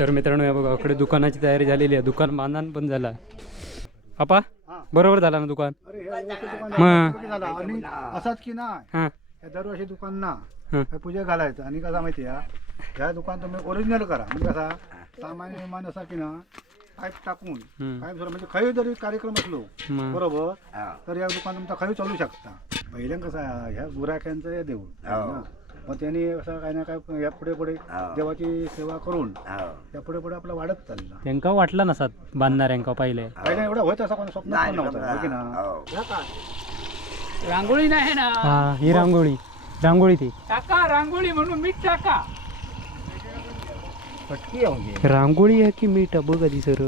तर मित्रांनो या बघा इकडे दुकानाची तयारी झालेली आहे. दुकान बांधण पण झाला. आपा बरोबर झाला ना दुकान? हे मग. असाच की नाही हां. हे दरवर्षी दुकान ना हां. हे पूजा घालायचं. आणि कसा माहिती आहे ह्या दुकान तुम्ही ओरिजिनल करा. म्हणजे कसा सामान्य विमान असा की ना पाईप टाकून. पाईप म्हणजे काही जरी कार्यक्रम असलो. बरोबर तर या दुकान तुमचा खाली चालू शकता. पहिल्यांदा कसं ह्या गुराख्यांचं हे देऊळ. ना. मग त्यांनी असं काही ना काय या पुढे पुढे देवाची सेवा करून या पुढे पुढे आपला वाढत चालला. त्यांका वाटला नसात बांधणाऱ्यांका पहिले? पहिला एवढा होत असा कोणी स्वप्न पण नव्हता हो की ना? रांगोळी नाही ना? हा ही रांगोळी. रांगोळी ती. टाका रांगोळी म्हणून मीठ टाका. रांगोळी आहे की मीठ? आहे बघ आधी सर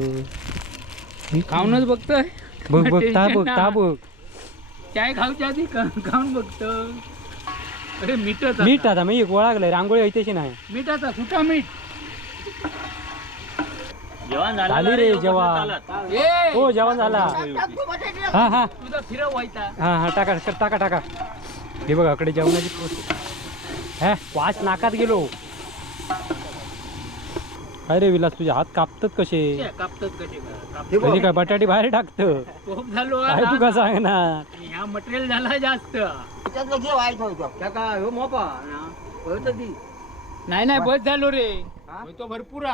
खाऊनच बघतोय. बघ बघ ता बघ ता बघ. चाय खाऊच्या आधी खा- खाऊन बघतो अरे मीठच मीठ आता मी ओळखलंय रांगोळी ऐतेशी नाही. मीठाचा सुटा मीठ? झाली रे जेवण. ए! हो जेवण झाला. हा हा. तुझा फिरव व्हायचा हा हा टाका टाका टाका. हे बघा इकडे जेवणाची हा वास नाकात गेलो. अरे विलास तुझे हात कापतात कसे? कापतात कसे? का? काप- म्हणजे काय बटाटी बाहेर टाकत? खूप झालो काय तू का सांग ना ह्या मटेरियल झाला जास्त. नाही नाही बस झालो रे. तो भरपूर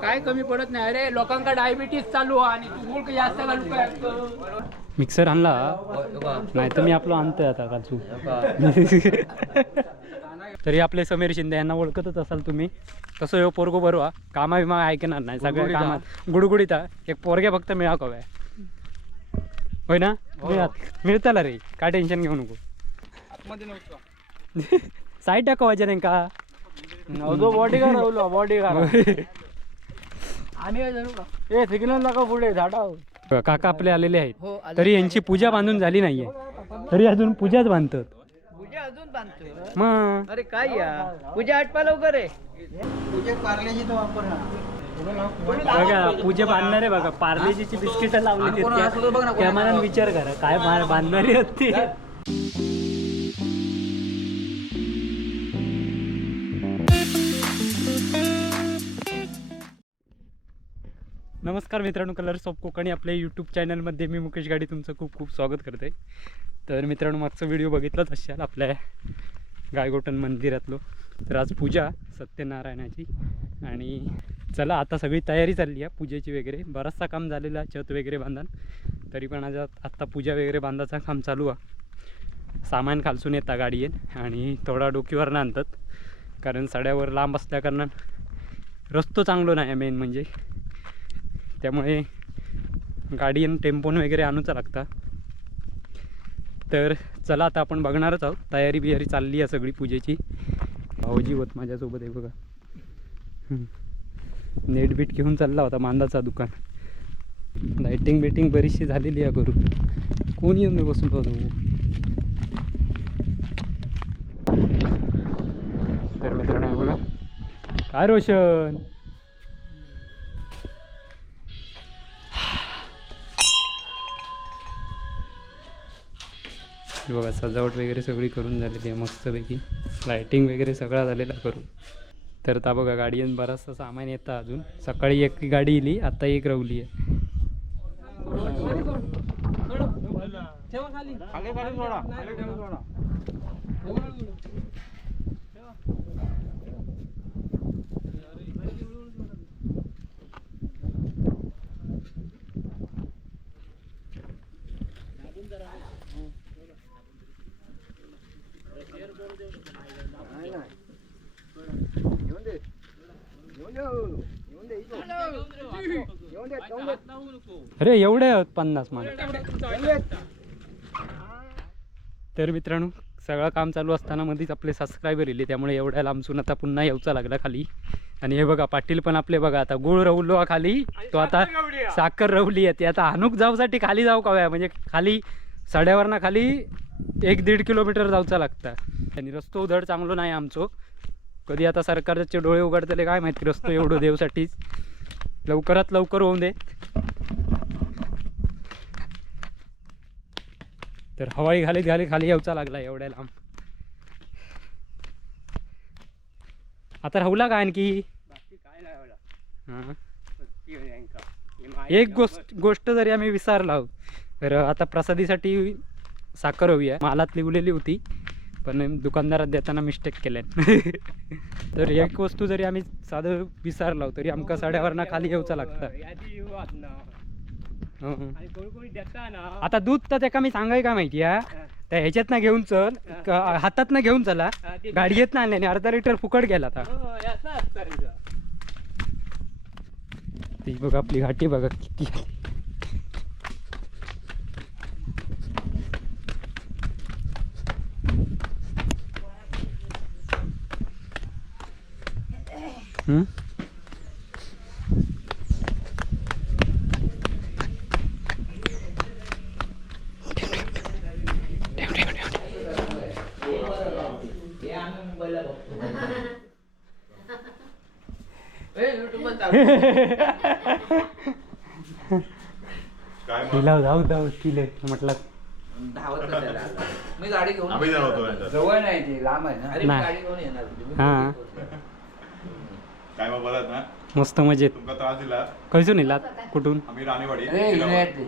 काय कमी पडत नाही. अरे लोकांका डायबिटीस चालू आहे आणि तू गुळ जास्त घालू काय? मिक्सर आणला? नाही तर मी आपलं आणतोय आता काचू तरी आपले समीर शिंदे यांना ओळखतच असाल तुम्ही. तसं ह्यो पोरगो बरोवा कामा बिमा ऐकणार नाही. सगळ्या कामात. गुडगुडीता एक पोरग्या फक्त मिळा कव्या होय ना? मिळत मिळताला रे. काय टेन्शन घेऊ नको. साईड टाकवायच्या नाही का? बॉडी गार्ड बॉडी आम्ही ए सिग्नल नका पुढे. झाडा काका आपले आलेले आहेत. हो. तरी यांची पूजा बांधून झाली नाहीये. तरी अजून पूजाच बांधतात. अजून बांधतोय? मग? अरे काय या? पूजा आटपा लवकर आहे. बघा पूजा. बांधणारे बघा पार्लेजीची बिस्किट लावली त्या मला विचार करा काय बांधणारी होती. नमस्कार मित्रांनो कलर्स ऑफ कोकणी आपल्या यूट्यूब चॅनलमध्ये मी मुकेश गाडी तुमचं खूप खूप स्वागत करते. तर मित्रांनो मागचा व्हिडिओ बघितलाच असाल आपल्या गायगोटन मंदिरातलो. तर आज पूजा सत्यनारायणाची आणि चला आता सगळी तयारी चालली आहे पूजेची वगैरे. बराचसा काम झालेला आहे, छत वगैरे बांधण तरी पण आज आत्ता पूजा वगैरे बांधायचा काम चालू आहे. सामान खालसून येता गाडीयेन आणि थोडा डोकीवर आणतात कारण सड्यावर लांब असल्याकारणानं रस्तो चांगलो नाही मेन म्हणजे. त्यामुळे गाडीन टेम्पोन वगैरे आणूचा लागता. तर चला आता आपण बघणारच आहोत. तयारी बियारी चालली आहे सगळी पूजेची. भाऊजी होत माझ्यासोबत आहे बघा. नेट बीट घेऊन चालला होता मांदाचा दुकान. लाईटिंग बिटिंग बरीचशी झालेली आहे करू कोण येऊन मी बसून होतो तर मित्रांनो बघा. काय रोशन? हे बघा सजावट वगैरे सगळी करून झालेली आहे मस्तपैकी. लायटिंग वगैरे सगळा झालेला करू तर आता बघा गाडीन बराचसा सामान येतं अजून. सकाळी एक गाडी इली आता एक रवली आहे. अरे एवढे आहेत पन्नास मान तर मित्रांनो सगळं काम चालू असताना मध्येच आपले सबस्क्रायबर येले त्यामुळे एवढ्या लांबसून आता पुन्हा येऊचा लागला खाली. आणि हे बघा पाटील पण आपले बघा आता गुळ रवलो खाली. तो आता साखर रवली आहे. ती आता हानूक जाऊसाठी खाली जाऊ का म्हणजे खाली सड्यावरनं खाली एक दीड किलोमीटर जाऊचा लागता. आणि रस्तो उधड चांगलो नाही आमचो. कधी आता सरकारचे डोळे उघडतले काय माहिती रस्तो एवढं देवसाठीच. लवकरात लवकर होऊन दे. तर हवाई घालीत घालीत खाली यायचा लागला एवढ्या लांब आता राहुला का आणखी. हां. हे एक? गोष्ट गोष्ट जरी आम्ही विसरलो तर आता प्रसादीसाठी साखर हवी आहे मालात लिवलेली होती पण दुकानदारात देताना मिस्टेक केल्यान तर एक वस्तू जरी आम्ही साधं विसरलो तरी आमका साड्यावरना खाली येऊचा लागतं. आत दूध तर त्याका मी सांगाय का माहिती त्या ह्याच्यात ना घेऊन चल हातात ना घेऊन चला. गाडीत ना आणल्याने अर्धा लिटर फुकट गेला आता. हो. ती बघ आपली घाटी बघा किती. हम्म? तिले म्हटलं धावत. मी गाडी घेऊन आम्ही जाणार होतो यांच्यात. जवळ नाही ती लांब आहे ना अरे मी नाही. गाडी घेऊन येणार होती. मी हा. काय मग ना मस्त मजेत तुमका त्रास दिला येलात कुठून आम्ही राणीवाडी अरे हिंगण्यातली.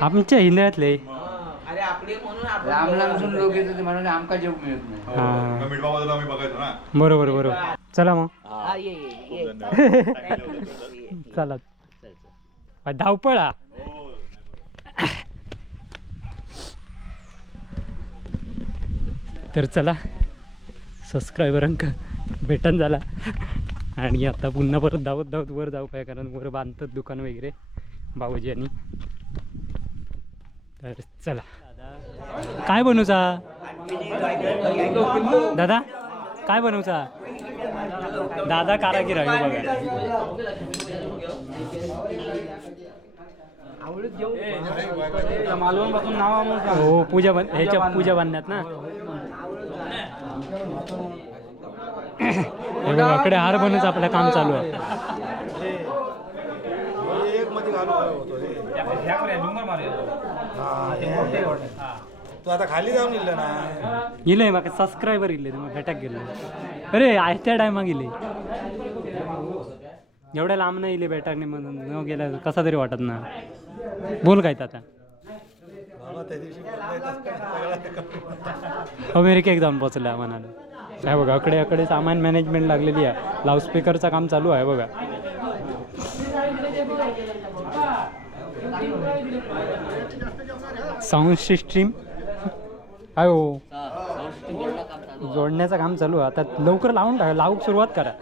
आमच्या हिंदळ्यातले हा. अरे आपले म्हणून आपण लांब जवळ लांबसून असतो. लोक येत होते म्हणून आमका जेव मिळत नाही हो, हा. तुमका मिठवा बाजूला आम्ही बघायचो ना बरोबर बरोबर चला मग हा, ये, ये, ये. खूप धन्यवाद चला धावपळा तर चला सबस्क्रायबर अंक भेटन झाला. आणि आता पुन्हा परत धावत धावत वर जाऊ काय कारण वर बांधतात दुकान वगैरे बाबूजी आणि. तर चला. काय बनवचा दादा काय बनवचा दादा कारागीर आहे हो बघा. मालवणपासून नाव हो पूजा बन ह्याच्या पूजा बांधण्यात ना हे बघा, इकडे हार बनच आपलं काम चालू आहे. तू आता खाली जाऊन इल्ल ना इले म्हाका सबस्क्रायबर इले मग भेटाक गेले. अरे आयत्या टायमा गेले एवढ्या लांब नाही इले भेटाक नाही म्हणून. न गेला कसा तरी वाटत ना. बोल काय आता. त्या अमेरिकेक जाऊन पोचला म्हणाला. काय बघा अकडे अकडे सामान मॅनेजमेंट लागलेली आहे. लाऊडस्पीकरचं काम चालू आहे बघा. साऊंड सिस्टीम आहे हो. जोडण्याचं काम चालू आहे. आता लवकर लावून टाका लावूक सुरुवात करा.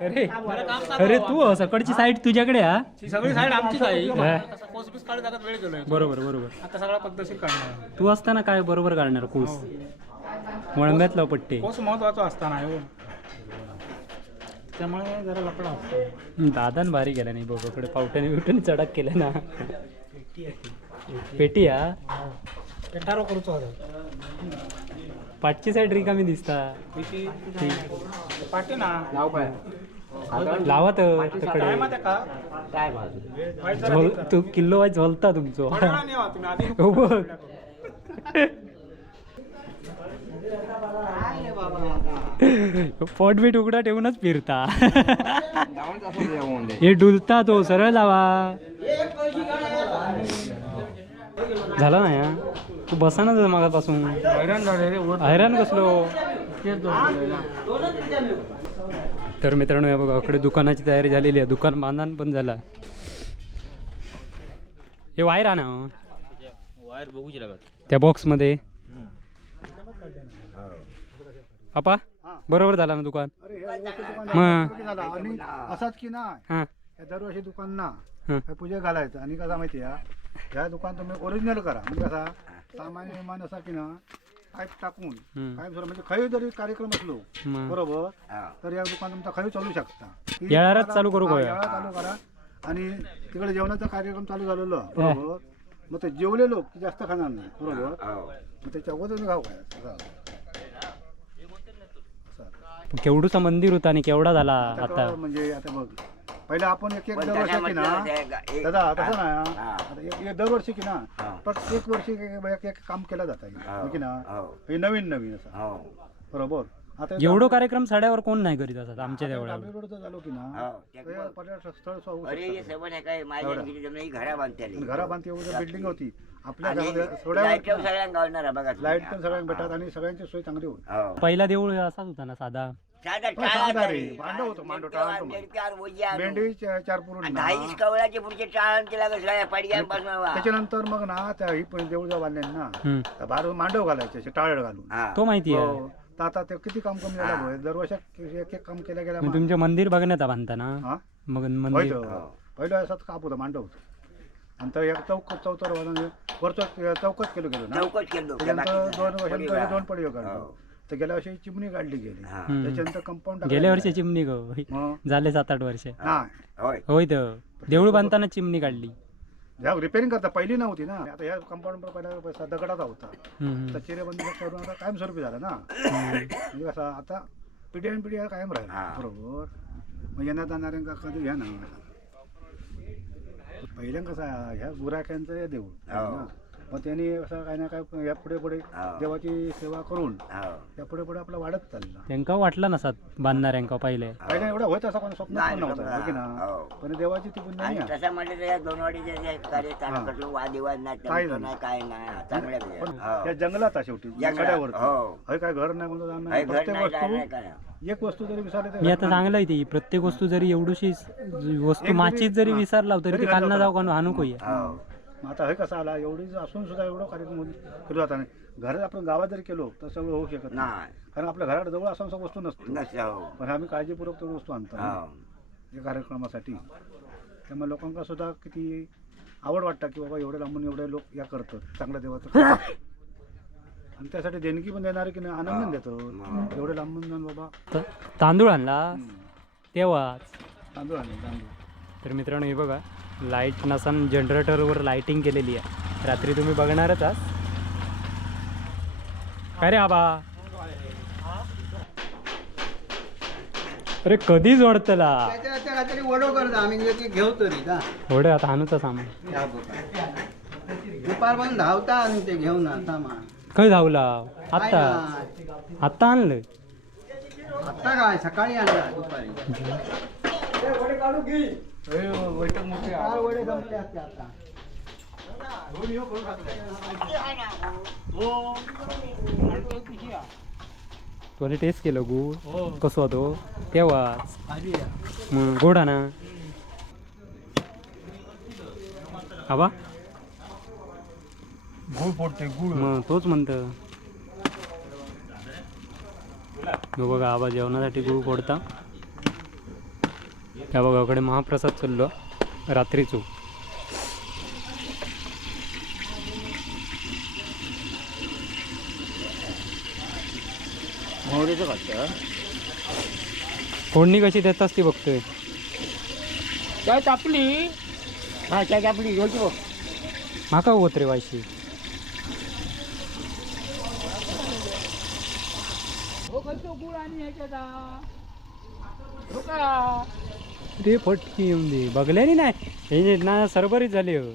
अरे. अरे तू सकडची साईड तुझ्याकडे हा? सगळी साईड आमचीच आहे. हा. कोसबीस काढत जागात वेळ गेलोय. बरोबर बरोबर. आता सगळा पद्धतशीर काढणार तू असताना काय बरोबर काढणार कूस वळंब्यातला पट्टे कोस महत्त्वाचा असताना हो. त्यामुळे जरा लपडा असतो. दादान भारी गेला नाही बघ इकडे पावट्याने बिवट्याने चढक केलं ना. पेटी हा? पेटारो करूचो आता. पाठची साईड रिकामी दिसता. पाठी ना. नाव काय? लावा तर तिकडे. काय माझं झोल तू किल्लो वाईज झोलता तुमचो. हो बघ. पोट बीट उघडा ठेवूनच फिरता. हे डुलता तो सरळ लावा. झाला ना या? तू बसा ना मागापासून हैराण कसलो? तर मित्रांनो या बघा इकडे दुकानाची तयारी झालेली आहे. दुकान बांधण पण झाला. हे वायर आणा हो. वायर बघूच लागत त्या बॉक्समध्ये आपा बरोबर झाला ना दुकान? मग. असाच की नाही हां. हे दरवर्षी दुकान ना पूजा घालायचं. आणि कसा माहिती आहे ह्या दुकान तुम्ही ओरिजिनल करा. म्हणजे कसा सामान विमान असा की ना पाईप टाकून हम्म. काय म्हणजे खरी जरी कार्यक्रम असलो. बरोबर तर या दुकान तुमचा खरी चालू शकता. ती येळारच तुम्हाला- चालू करू हा, का? येळा चालू करा. आणि तिकडे जेवणाचा कार्यक्रम चालू झालेलो बरोबर. मग ते जेवले लोक ते जास्त खाणार नाही बरोबर. मग त्याच्या अगोदर घाव काय. केवढूचा मंदिर होता आणि केवढा झाला आता? म्हणजे आता बघ पहिला आपण एक एक पण दरवर्षी की ना एक- दादा तसं ना हा. आता एक एक दरवर्षी की ना हा. प्रत्येक वर्षी एक- एक- एक काम केलं जातं हो. की ना हो. हे नवीन नवीन असं हो बरोबर आता एवढं कार्यक्रम साड्यावर कोण नाही करीत असतात आमच्या देवळावर रोडचं झालो की ना हो, त्या ते पर्यटक स्थळ होऊ अरे हे शकतं. सबन आहे काय माझ्या एवढं. जमीन ही घरा बांधते आणि घराबांधती एवढी बिल्डिंग होती आपल्या घरात लाइट सगळ्यांना गावणार बघा. लाइट पण सगळ्यांना भेटतात आणि सगळ्यांची सोय चांगली होईल हो. पहिला देऊळ असाच होता ना साधा साधा हो, टाळा साधा रे. तरी. मांडव होतं, मांडव, दीड- टाळा होतं. दीड चार बोजी आणू. मेंढी चा- चार पुरून आणि ना. दहावीस कवळाचे पुढचे टाळण केला कसं पडग्यांपासून वा. त्याच्यानंतर मग ना त्या ही पण देऊळ जेव्हा बांधले ना हम्म. त्या बाहेर मांडव घालायचे असे टाळ घालून हा. तो माहिती आहे हो. तर आता ते किती काम कमी झालं. दरवर्षी एक एक काम केल्या गेल्या मग तुमचे मंदिर बघण्यात बांधता ना हा मग होय मंदिर तो. पहिलं असंच काप होतं मांडव होतं आणि तर एक चौक चौथर वरचं चौकच केलं गेलो ना चौकट केलो त्या त्याच्यानंतर बाकीचं. दोन वर्षांनी. पहिले दोन पडवे हो. काढलो तर गेल्या वर्षी चिमणी काढली गेली. हा. हम्म. त्याच्यानंतर कंपाऊंड गेल्या वर्षी चिमणी ग झाले सात आठ वर्ष. होय. होय तर. देऊळ बांधताना चिमणी काढली रिपेअरिंग करता पहिली नव्हती ना. आता ह्या कंपाऊंड पहिला पैसा दगडाचा होता. हम्म. आता चिरेबंदी करून आता कायमस्वरूपी झाला ना. म्हणजे कसं आता पिढी आणि पिढी कायम राहील. हा. बरोबर. मग येणार जाणाऱ्यांका कधी घ्या ना. पहिल्यांदा कसं ह्या गुराख्यांचं हे देऊळ. हो. ना. मग त्यांनी असं काही ना काय या पुढे पुढे हो. देवाची सेवा करून हो. या पुढे पुढे आपला वाढत चालला त्यांका वाटला नसत बांधणाऱ्यांका पहिले पहिल्या एवढा होत असं कोणी स्वप्न नाही, पण नव्हतं. हो की ना हो. पण देवाची ती पुण्य आणि आहे. तसं म्हटलं तर या दोन वाडीचे जे कार्य हा. चालू कसलं वादविवाद नाही झालं? नाही काय नाही हा. पण हो. या जंगलात आहे शेवटी सड्यावर हो. हय काय घर नाही म्हणून काही घर प्रत्येक नाही नाही वस्तू काय एक वस्तू जरी विसरली तर मी आता चांगलं आहे ती प्रत्येक वस्तू जरी एवढीशी वस्तू माचीत जरी- हा. विसरला तरी ते कालना जाऊ का आणू कोय हो. मग आता हे कसं आला? एवढी असून सुद्धा एवढं कार्यक्रम केलो जाता नाही घरात आपण गावात जरी केलो तर सगळं होऊ शकत नाही. कारण आपल्या घरात जवळ असं असं वस्तू नसतो हो. पण आम्ही काळजीपूर्वक तेवढी वस्तू आणतो. हो. या कार्यक्रमासाठी. त्यामुळे लोकांना सुद्धा किती आवड वाटतं की बाबा एवढे लांबून एवढे लोक या करतात. चांगल्या देवाचं. आणि त्यासाठी देणगी पण देणारे की नाही आनंद देतो एवढे लांबून जाऊन बाबा. तांदूळ आणला. तेव्हाच. तांदूळ आणले तांदूळ. तर मित्रांनो हे बघा. लाइट नसन जनरेटरवर लाईटिंग केलेली आहे. रात्री तुम्ही बघणारच आहात काय रे आबा? अरे कधी जोडतला वडो करता आम्ही घेऊ तरी का होडे आता हाणूचा सामान. दुपार पण धावता आणि ते घेऊन सामान खय धावला? काय आत्ता. आत्ता आणलं. आत्ता काय? सकाळी आणला दुपारी. काय वडे जमले असते आता? तुला टेस्ट केलं गुळ कसं होतो? तेव्हाच मग गोड ना? आबा? गुळ फोडते गुळ. मग तोच म्हणत. बघा आबा जेवणासाठी गुळ फोडता. त्या बघाकडे महाप्रसाद चाललो रात्रीचो. फोडणी कशी देतास ती बघतोय. काय तापली हा चाय आपली घेऊ की बघ. माका होत रे वायशी हो गुळ आणि रे फटकी येऊन दे. बघल्यानी नाही. हे ना सरबरीच झाले हो.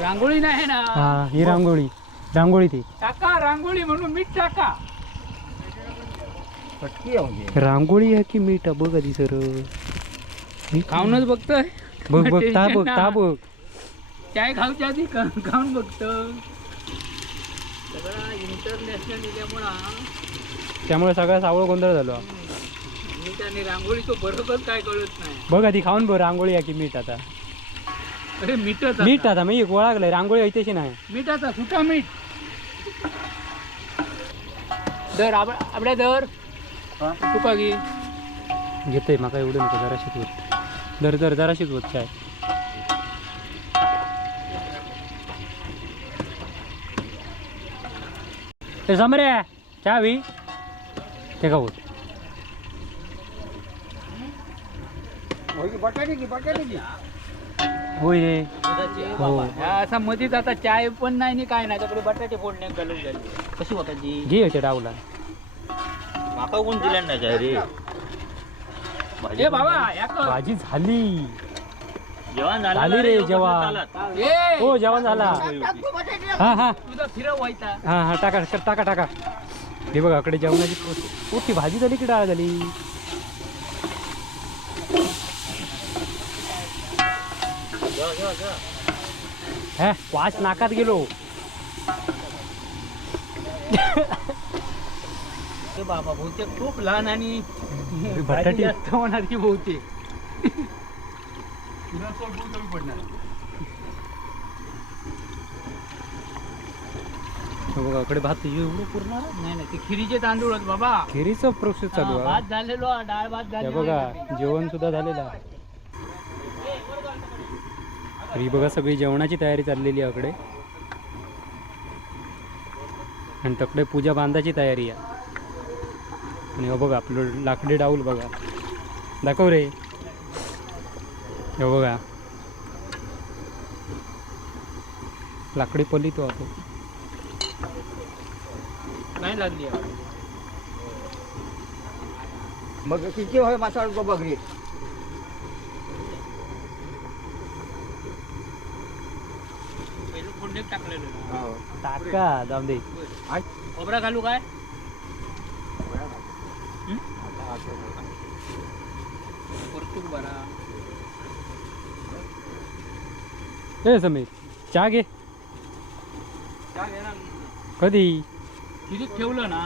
रांगोळी नाही ना. हा ही रांगोळी. रांगोळी ती. टाका रांगोळी म्हणून मीठ टाका. रांगोळी आहे की मीठ? आहे? बघ आधी सर. खाऊनच बघतोय. बघ बघ ता बघ ता बघ. चाय खाऊच्या आधी खाऊन बघतो. सगळा इंटरनॅशनल याच्यामुळं त्यामुळे सगळा सावळ गोंधळ झालो. मीठ आणि रांगोळी तो बरोबर काय कळत नाही. बघ आधी खाऊन बघ रांगोळी आहे की मीठ आता. अरे मीठच मीठ आता मी ओळखलंय रांगोळी ऐतेशी नाही. मिठाचा सुका मीठ. दर आपल्या दर तुका घे. घेतोय माका एवढं नको जरा शिकवत दर दर जरा शिकवत काय ते समरे चहा हवी ते का होत बटाटे की बटाटे की? होय. रे हो असा मधीच आता चाय पण नाही आणि काय नाही त्याकडे बटाटे फोडणे गलत झाली. कशी वाटायची घे होते डावला. माका कोण दिला नाही काय रे ए बाबा. भाजी झाली. जेवण झालं झाली रे जेवण. चालत ए! हो जेवण झाला. हा हा. तुझा फिरव व्हायचा हा हा टाका टाका टाका. हे बघा इकडे जेवणाची मोठी भाजी झाली की डाळ झाली? हे वास नाकात गेलो. बाबा बहुतेक खूप लहान आणि बटाटे. जास्त होणार की बहुतेक हे बघा इकडे भात एवढं पूर्ण नाही नाही. ते खिरीचे तांदूळ आहेत बाबा. खेरीचं प्रोसेस चालू हा, आहे. भात झालेलो डाळ भात हे झालेलो. बघा आहे. जेवण सुद्धा झालेलं आहे. तर ही बघा सगळी जेवणाची तयारी चाललेली आहे इकडे आणि तकडे पूजा बांधाची तयारी आहे. आणि हे बघा आपलं लाकडी डाऊल बघा. दाखव रे. हे बघा. लाकडी पली तो आपण. नाही लागली. मग किती होय मासा गो बघरी पहिलं फोडणीत टाकलेलं आहे. टाका जाऊन दे. खोबरा घालू काय? हं? परतूक बरा ए समीर चहा घे. कधी? खिरीत ठेवलं ना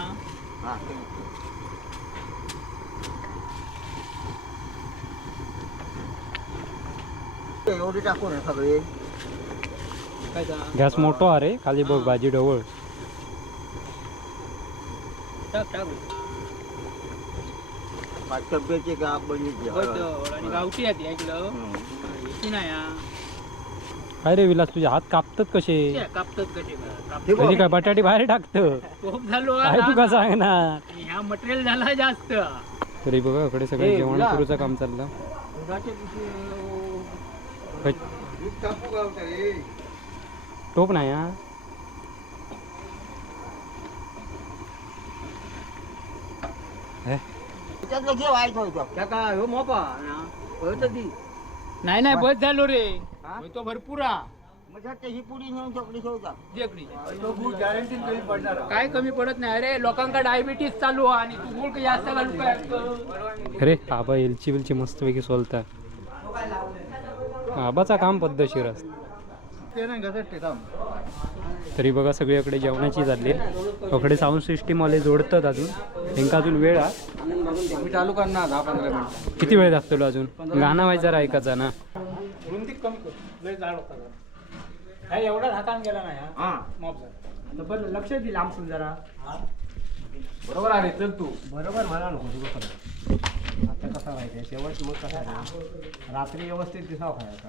एवढी टाकू ना सगळे. काय जा? गॅस मोठो अरे खाली बघ भाजी डवळ टाक टाक. तब्येतची का बनीची बरं, आणि गावठी आहे ती ऐकलं? हा. काय रे विलास तुझे हात कापतात कसे? ते कापतात कसे. हे काय बटाटे बाहेर टाकतं? खूप झालो काय तू का सांगणार? ह्या मटेरियल झाला जास्त. तरी बघा इकडे सगळे जेवण करूचं काम चाललं. टोप नाही हा? त्याच्यातलं घे वाईट होतं नाही नाही बस झालो रे. होय तो भरपूर हा. ही चोकडी जेकडी. गॅरंटी कमी पडणार काय कमी पडत नाही. अरे लोकांका डायबिटीस चालू आहे आणि तू गुळ जास्त घालू काय अरे आबा एलची बिलची मस्तपैकी सोलता आबाचा काम पद्धतशीर असतं ते नाही घसरते थांब तरी बघा सगळीकडे जेवणाची चालली इकडे साऊंड सिस्टीमवाले जोडतात अजून. त्यांका अजून वेळ हा? मी चालू करणार दहा पंधरा मिनिट. किती वेळ लागतो अजून? गाणं व्हायचं जरा ऐकायचा ना. रुंदी कमी कर. लय जाड होता जरा. काय एवढा हातान गेला नाही हा? बरं लक्ष दे लांबसून जरा. बरोबर आहे चल तू. बरोबर मला नको तुझं खरं आता कसा व्हायचं? शेवट मग कसा रात्री व्यवस्थित दिसाव खायचा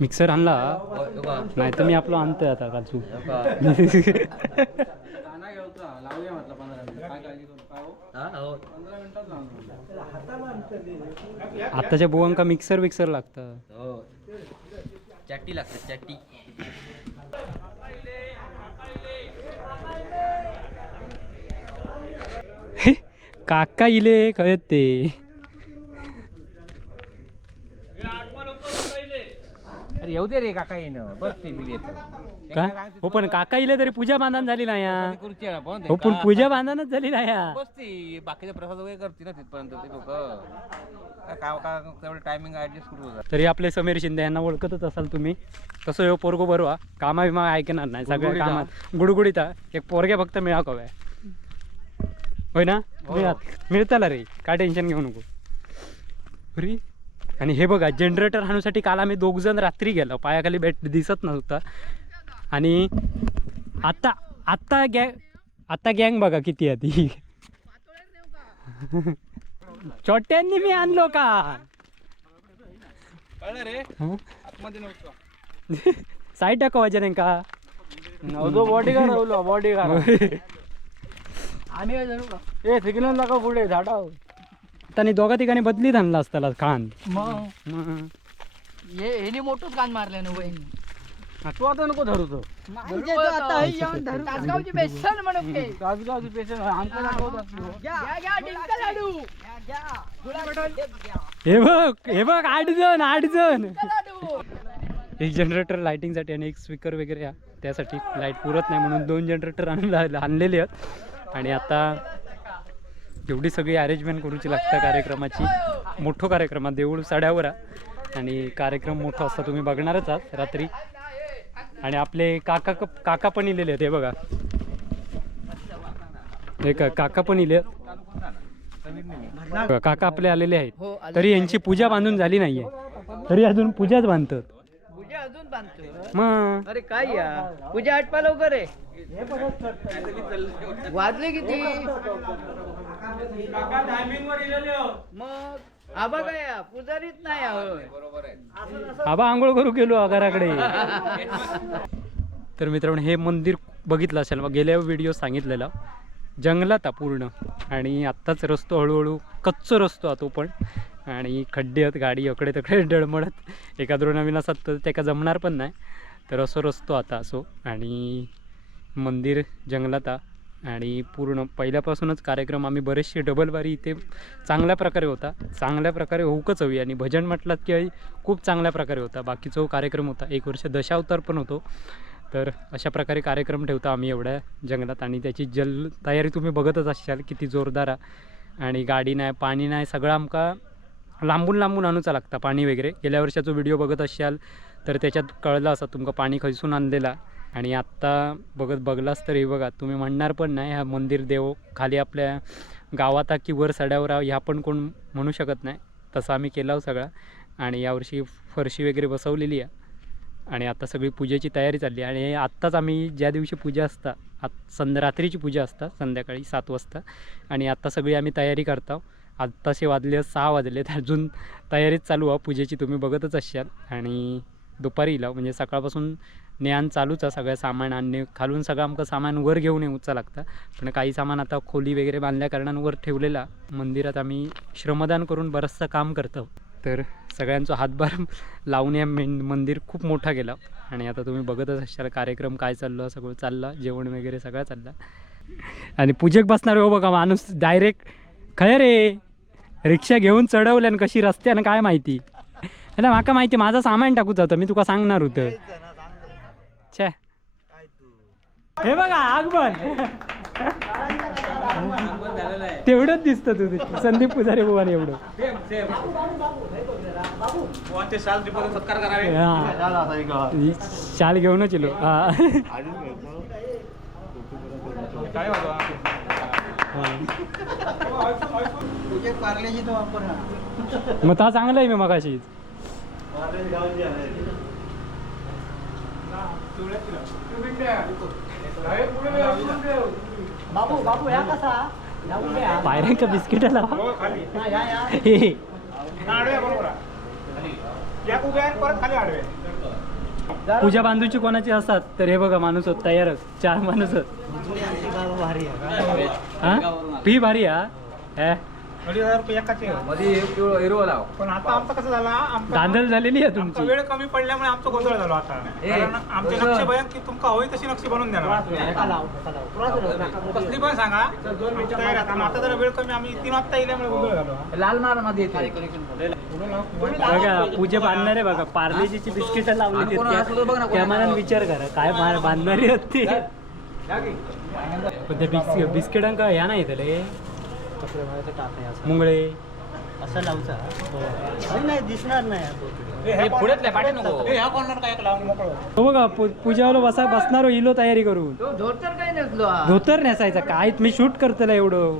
मिक्सर आणला? नाही तर मी आपलं आणतोय आता लावून आताच्या बुवांका मिक्सर विक्सर लागतं. चॅटी लागते चॅटी काका इले कळत ते. येऊ दे रे काका येणं. बस ते बिल येतं का? हो पण काका इले तरी पूजा बांधण झाली ना या? खुर्ची आहे ना पण हो पण पूजा बांधणच झाली ना या? बसती. बाकीचे प्रसाद वगैरे करते ना तिथपर्यंत ते लोक. काय काय तेवढं टायमिंग ऍडजस्ट करू होता तरी आपले समीर शिंदे यांना ओळखतच असाल तुम्ही. तसं ह्यो पोरगो बरोवा कामा बिमा ऐकणार नाही सगळ्या कामात. गुडगुडीत हा. एक पोरग्या फक्त मिळा कव्या. होय ना? मिळत मिळताला रे. काय टेन्शन घेऊ नको. अरे. आणि हे बघा जनरेटर आणण्यासाठी काल आम्ही दोघ जण रात्री गेलो. पायाखाली बेट दिसत नव्हता. आणि आता आता गॅ आता गँग बघा किती आहे ती. छोट्यांनी मी आणलो का? साईड टाकवायचे नाही का? बॉडी राहुलो बॉडी गार्ड आम्ही का? ए सिग्नल नका पुढे झाडा त्यांनी दोघा ठिकाणी बदलीत आणला असताला खान. मग? मग? हे मोठंच कान मारलं ना वय तू आता नको धरू तो. तासगावची बेसन म्हणून घे. तासगावची पेशंट आमच्या दाखवत असतो घ्या, घ्या, डिंक लाडू. हे बघ हे बघ आठ जण आठ जण. लाडू. एक जनरेटर लाईटिंगसाठी आणि एक स्पीकर वगैरे आहे. त्यासाठी लाइट पुरत नाही म्हणून दोन जनरेटर आणून आणलेले आहेत. आणि आता एवढी सगळी अरेंजमेंट करूची लागतं कार्यक्रमाची. मोठं कार्यक्रम आहे देऊळ साड्यावर आणि कार्यक्रम मोठा असता तुम्ही बघणारच आहात रात्री. आणि आपले काका काका पण इलेले आहेत हे बघा. हे का काका पण इले काका आपले आलेले आहेत. तरी यांची पूजा बांधून झाली नाहीये. तरी अजून पूजाच बांधतात. पूजा अजून बांधतोय मग अरे काय या? पूजा आटपा लवकर आहे वाजले किती? मग आबा काय? पुजारीच नाही या, होय आबा आंघोळ करू गेलो घराकडे तर मित्रांनो हे मंदिर बघितलं असेल मग गेल्या व्हिडिओ सांगितलेला. जंगलात आहे पूर्ण आणि आत्ताच रस्तो हळूहळू कच्च रस्तो आहे तो पण. आणि खड्डे आहेत गाडी अकडे तकडे डळमळत. एखादं नवीन असतात तर त्याका जमणार पण नाही. तर असं रस्तो आता असो. आणि मंदिर जंगलात आहे. आणि पूर्ण पहिल्यापासूनच कार्यक्रम आम्ही बरेचसे डबलबारी इथे चांगल्या प्रकारे होता. चांगल्या प्रकारे होऊकच हवी. आणि भजन म्हटलात की खूप चांगल्या प्रकारे होता. बाकीचा कार्यक्रम होता एक वर्ष दशावतार पण होतो. तर अशा प्रकारे कार्यक्रम ठेवतो आम्ही एवढ्या जंगलात. आणि त्याची जल तयारी तुम्ही बघतच असाल किती जोरदार आहे. आणि गाडी नाही पाणी नाही सगळं आमका लांबून लांबून आणूचा लागता पाणी वगैरे. गेल्या वर्षाचा व्हिडिओ बघत असाल तर त्याच्यात कळलं असं तुमका पाणी खैसून आणलेला. आणि आत्ता बघत बघलास तर हे बघा तुम्ही म्हणणार पण नाही हा मंदिर देव खाली आपल्या गावात की वर सड्यावर ह्या पण कोण म्हणू शकत नाही. तसं आम्ही केला हो सगळा. आणि यावर्षी फरशी वगैरे बसवलेली आहे. आणि आता सगळी पूजेची तयारी चालली आहे. आणि आत्ताच आम्ही ज्या दिवशी पूजा असता आत संध्या रात्रीची पूजा असता संध्याकाळी सात वाजता आणि आत्ता सगळी आम्ही तयारी करतो आत्ताशे वाजले सहा वाजले तर अजून तयारीच चालू आहे. पूजेची तुम्ही बघतच असाल आणि दुपारी लाव म्हणजे सकाळपासून ज्ञान चालूच आहे सगळं सामान आणणे खालून सगळं आमचं सामान वर घेऊन येऊचं लागतं. पण काही सामान आता खोली वगैरे बांधल्या कारणांवर ठेवलेला मंदिरात आम्ही श्रमदान करून बरंचसं काम करतो. तर सगळ्यांचा हातभार लावून या मेन मंदिर खूप मोठा गेला आणि आता तुम्ही बघतच असाल कार्यक्रम काय चाललं सगळं चाललं जेवण वगैरे सगळं चाललं. आणि पूजेक बसणार हो बघा माणूस डायरेक्ट खरं रे रिक्षा घेऊन चढवल्यान कशी रस्त्यानं काय माहिती. आता माका माहिती माझं सामान टाकूच होतं मी तुका सांगणार होतं. छे. हे बघा आगमन. तेवढंच दिसतं तू संदीप पुजारी बुवान एवढं. शाल घेऊनच येलो. तो मग ता चांगलं आहे मी मगाशीच बाबू बाबू ह्या कसा? पायऱ्यांका बिस्किट लावा. हे. पूजा बांधूची कोणाची असतात तर हे बघा माणूस होत तयारच. चार माणूस होत हा? फी भारी हा? हे. अडीच हजार रुपये एकाचे. पण आता आमचं कसं झालं? आमचा झालेली आहे आमचा तुमची वेळ कमी पडल्यामुळे आमचा गोंधळ झालो आता. कारण आमचे नक्षी बयान की तुमका होई तशी नक्षी बनवून देणार. कसली पण सांगा. तयारी आता. आणि आता जरा वेळ कमी आम्ही तीन वाजता येल्यामुळे गोंधळ झालो. लालमारमध्ये बघा पूजा बांधणारे बघा पार्लेजीची बिस्किट लावली कॅमेरान विचार करा काय मार- बांधणारी होती पण त्या बिस्किट बिस्किटांका या नाही रे मुंगळे. असं लावचा नाही दिसणार नाही पुढेच पाठी नको. ह्या कॉर्नर काय लावून मोकळं हो बघा पू- पूजावाला बसा बसणार हो, इलो तयारी करून. तो धोतर काय नसलो हा. धोतर नेसायचा काय? मी शूट करतला एवढं.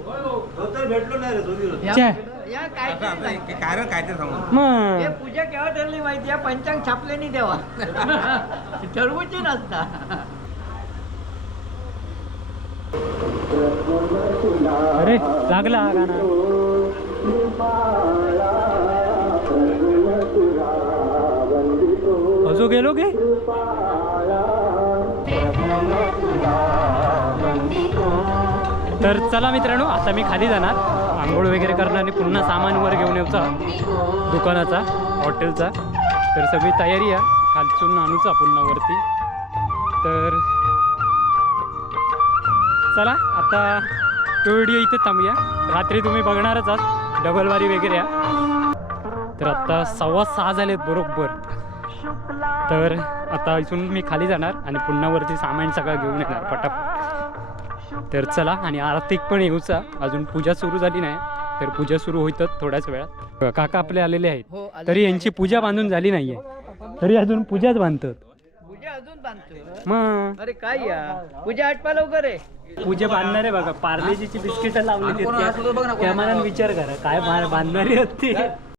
या- छे. या काय नाही. काय काय ते सांगू? हे मग पूजा केव्हा ठरली माहिती आहे पंचांग छापले नाही तेव्हा. ठरवूची नसता. अरे लागला हा गाणं. अजो गेलो गे तर चला मित्रांनो आता मी खाली जाणार. आंघोळ वगैरे करणार आणि पुन्हा सामान वर घेऊन येऊचा दुकानाचा हॉटेलचा. तर सगळी तयारी आहे. खालचून आणूचा पुन्हा वरती. तर चला आता तो व्हिडिओ इथे थांबूया. रात्री तुम्ही बघणारच आहात. डबलवारी वगैरे. तर आता सव्वा सहा झालेत बरोबर. तर आता इथून मी खाली जाणार आणि पुन्हा वरती सामान सगळं घेऊन येणार पटापट. तर चला आणि आर्थिक पण येऊचा अजून पूजा सुरू झाली नाही. तर पूजा सुरू होईतच थोड्याच वेळात. काका आपले आलेले आहेत. तरी यांची पूजा बांधून झाली नाहीये. तरी अजून पूजाच बांधतात. मग? अरे काय या? पूजा आटपा लवकर आहे पूजा बांधणारे बघा. पार्लेजीची बिस्किट लावली त्या. मनात विचार करा. काय बांधणारी होती